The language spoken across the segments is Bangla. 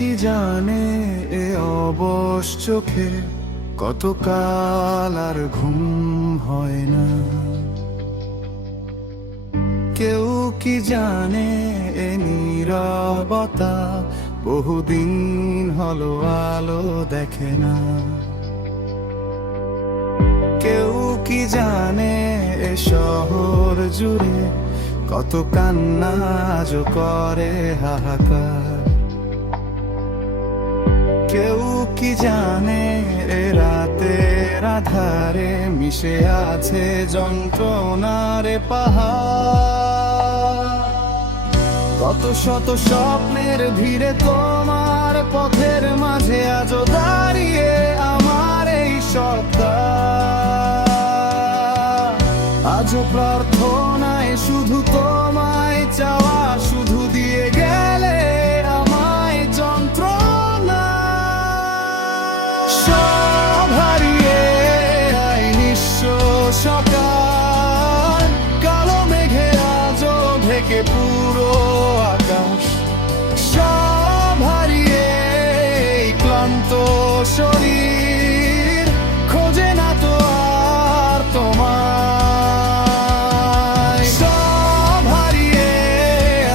কি জানে এ অবশ চোখে কতকাল আর ঘুম হয় না। কেউ কি জানে এ নীরবতা বহুদিন হলো আলো দেখে না। কেউ কি জানে এ শহর জুড়ে কত কান্না আজ করে হাহাকার। কেউ কি জানে এ রাতের আধারে মিশে আছে যন্ত্রণার পাহাড়। কত শত স্বপ্নের ভিড়ে তোমার পথের মাঝে আজও দাঁড়িয়ে আমার এই সত্তা। আজও প্রার্থনায় শুধু তোমায় চাওয়া, শুধু দিয়ে গেলে আমায় যন্ত্রণা। সব হারিয়ে আই নিঃস্ব সকাল, কালো মেঘে আজও ঢেকে পুরো আকাশ। সব হারিয়ে এই ক্লান্ত শরীর খোঁজে না তো আর তোমায়। সব হারিয়ে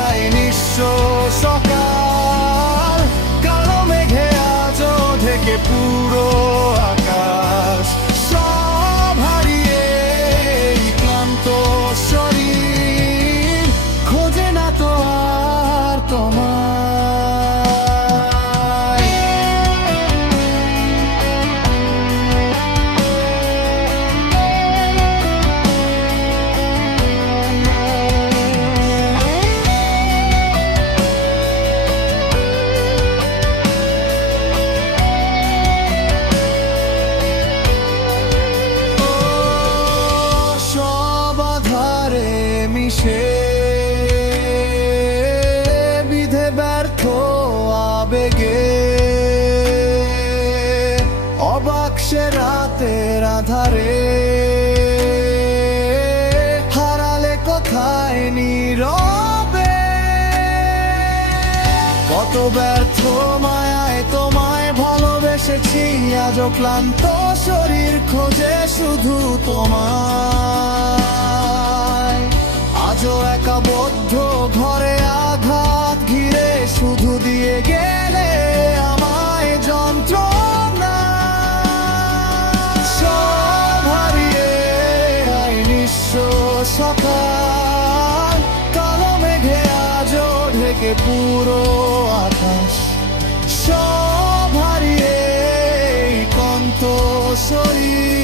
আই নিঃস্ব সকাল, কালো মেঘে আজও ঢেকে পুরো আকাশ। সব হারিয়ে এই ক্লান্ত শরীর খোঁজে না তো আর তোমায়। সব আধারে মিশে বিধে ব্যর্থ আবেগে অবাক সে রাতের আধারে হারালে কোথায় নীরবে। কত ব্যর্থ মায়ায় তোমায় ভালোবেসেছি, আজও ক্লান্ত শরীর খোঁজে শুধু তোমায়। আজও একাবদ্ধ ঘরে আঘাত ঘিরে শুধু দিয়ে গেলে আমায় যন্ত্রণা। সব হারিয়ে আই নিঃস্ব সকাল, কালো মেঘে আজও ঢেকে পুরো আকাশ। সব হারিয়ে এই ক্লান্ত শরীর